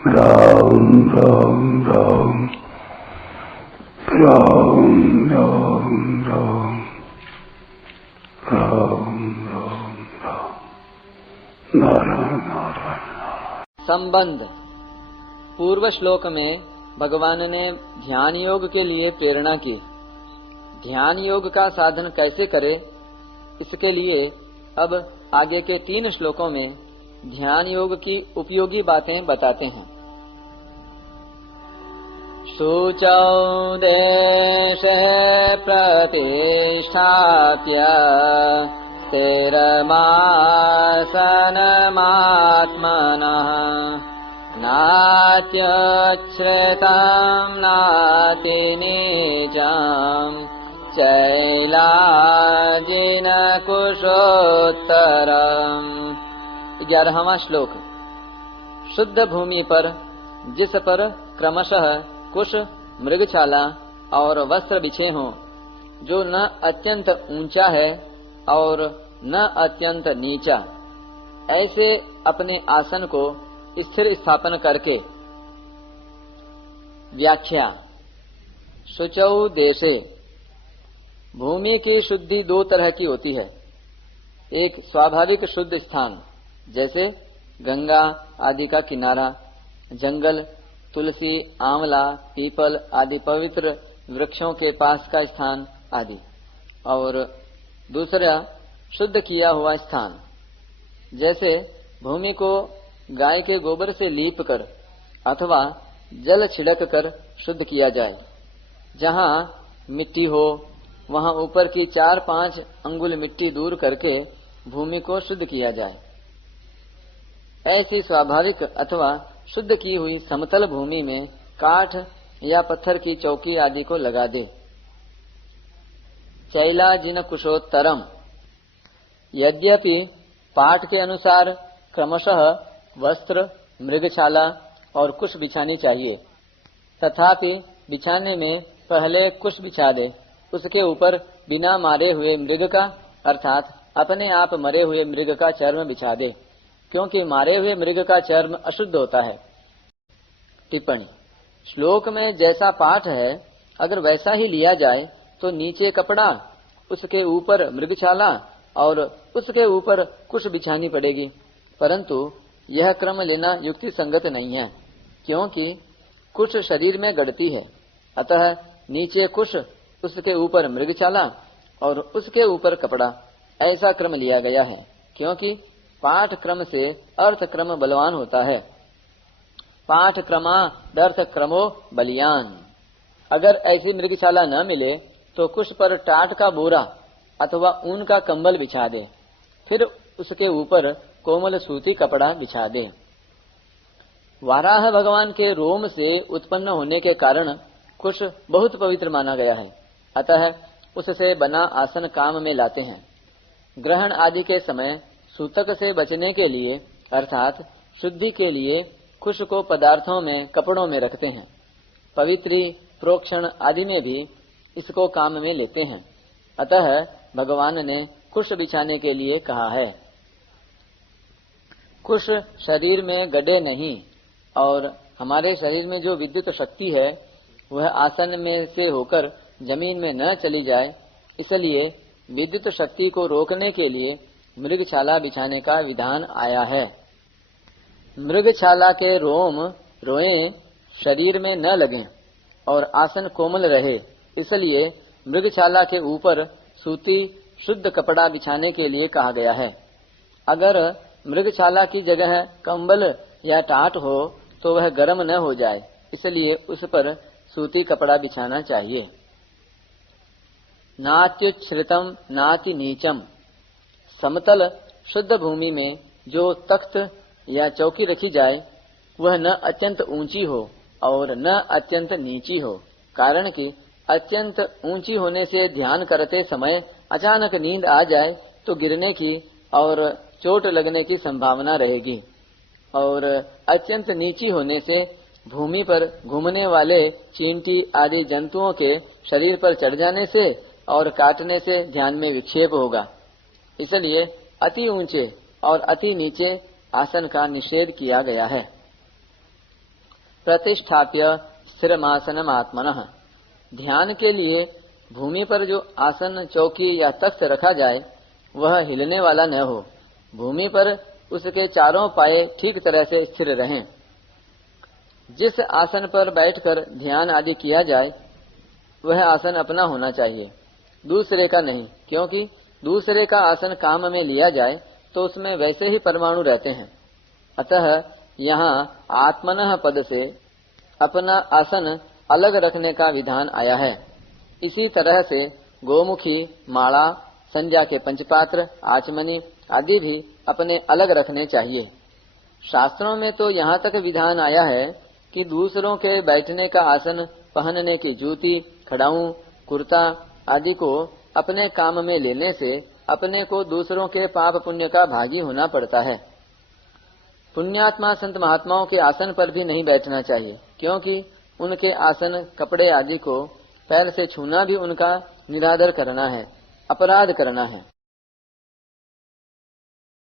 राम राम राम राम राम राम राम राम राम नारायण नारायण। संबंध। पूर्व श्लोक में भगवान ने ध्यान योग के लिए प्रेरणा की। ध्यान योग का साधन कैसे करे, इसके लिए अब आगे के 3 श्लोकों में ध्यान योग की उपयोगी बातें बताते हैं। शुचौ देशे प्रतिष्ठाप्य स्थिरमासनमात्मनः नात्युच्छ्रितं नातिनीचं चैलाजिनकुशोत्तरम्। 11वां श्लोक। शुद्ध भूमि पर जिस पर क्रमशः कुश, मृगछाला और वस्त्र बिछे हों, जो न अत्यंत ऊंचा है और न अत्यंत नीचा, ऐसे अपने आसन को स्थिर स्थापन करके। व्याख्या। शुचौ देशे। भूमि की शुद्धि 2 तरह की होती है। एक स्वाभाविक शुद्ध स्थान, जैसे गंगा आदि का किनारा, जंगल, तुलसी, आंवला, पीपल आदि पवित्र वृक्षों के पास का स्थान आदि। और दूसरा शुद्ध किया हुआ स्थान, जैसे भूमि को गाय के गोबर से लीप कर अथवा जल छिड़क कर शुद्ध किया जाए। जहाँ मिट्टी हो वहाँ ऊपर की 4-5 अंगुल मिट्टी दूर करके भूमि को शुद्ध किया जाए। ऐसी स्वाभाविक अथवा शुद्ध की हुई समतल भूमि में काठ या पत्थर की चौकी आदि को लगा दे। चैलाजिन कुशोत्तरम। यद्यपि पाठ के अनुसार क्रमशः वस्त्र, मृगछाला और कुश बिछानी चाहिए, तथापि बिछाने में पहले कुश बिछा दे, उसके ऊपर बिना मारे हुए मृग का अर्थात अपने आप मरे हुए मृग का चर्म बिछा दे, क्योंकि मारे हुए मृग का चर्म अशुद्ध होता है। टिप्पणी। श्लोक में जैसा पाठ है, अगर वैसा ही लिया जाए तो नीचे कपड़ा, उसके ऊपर मृगछाला और उसके ऊपर कुश बिछानी पड़ेगी, परंतु यह क्रम लेना युक्ति संगत नहीं है, क्योंकि कुश शरीर में गड़ती है। अतः नीचे कुश, उसके ऊपर मृगछाला और उसके ऊपर कपड़ा, ऐसा क्रम लिया गया है, क्योंकि पाठ क्रम से अर्थ क्रम बलवान होता है। पाठ क्रमादर्थ क्रमो बलियान। अगर ऐसी मृगछाला न मिले तो कुश पर टाट का बोरा अथवा ऊन का कंबल बिछा दे, फिर उसके ऊपर कोमल सूती कपड़ा बिछा दे। वाराह भगवान के रोम से उत्पन्न होने के कारण कुश बहुत पवित्र माना गया है, अतः उससे बना आसन काम में लाते हैं। ग्रहण आदि के समय सूतक से बचने के लिए अर्थात शुद्धि के लिए कुश को पदार्थों में, कपड़ों में रखते हैं। पवित्री, प्रोक्षण आदि में भी इसको काम में लेते हैं। अतः भगवान ने कुश बिछाने के लिए कहा है। कुश शरीर में गड़े नहीं, और हमारे शरीर में जो विद्युत शक्ति है वह आसन में से होकर जमीन में न चली जाए, इसलिए विद्युत शक्ति को रोकने के लिए मृगछाला बिछाने का विधान आया है। मृगछाला के रोएं शरीर में न लगें और आसन कोमल रहे, इसलिए मृगछाला के ऊपर सूती शुद्ध कपड़ा बिछाने के लिए कहा गया है। अगर मृगछाला की जगह कंबल या टाट हो तो वह गर्म न हो जाए, इसलिए उस पर सूती कपड़ा बिछाना चाहिए। नात्युच्छ्रितम नाति नीचम। समतल शुद्ध भूमि में जो तख्त या चौकी रखी जाए वह न अत्यंत ऊंची हो और न अत्यंत नीची हो, कारण कि अत्यंत ऊंची होने से ध्यान करते समय अचानक नींद आ जाए तो गिरने की और चोट लगने की संभावना रहेगी, और अत्यंत नीची होने से भूमि पर घूमने वाले चींटी आदि जंतुओं के शरीर पर चढ़ जाने से और काटने से ध्यान में विक्षेप होगा। इसलिए अति ऊंचे और अति नीचे आसन का निषेध किया गया है। प्रतिष्ठाप्य स्थिरमासनम आत्मनः। ध्यान के लिए भूमि पर जो आसन, चौकी या तख्त रखा जाए वह हिलने वाला न हो। भूमि पर उसके चारों पाए ठीक तरह से स्थिर रहें। जिस आसन पर बैठकर ध्यान आदि किया जाए वह आसन अपना होना चाहिए, दूसरे का नहीं, क्योंकि दूसरे का आसन काम में लिया जाए तो उसमें वैसे ही परमाणु रहते हैं। अतः यहाँ आत्मनः पद से अपना आसन अलग रखने का विधान आया है। इसी तरह से गोमुखी, माला, संज्ञा के पंचपात्र, आचमनी आदि भी अपने अलग रखने चाहिए। शास्त्रों में तो यहाँ तक विधान आया है कि दूसरों के बैठने का आसन, पहनने की जूती, खड़ाऊं, कुर्ता आदि को अपने काम में लेने से अपने को दूसरों के पाप पुण्य का भागी होना पड़ता है। पुण्यात्मा संत महात्माओं के आसन पर भी नहीं बैठना चाहिए, क्योंकि उनके आसन, कपड़े आदि को पैर से छूना भी उनका निरादर करना है, अपराध करना है।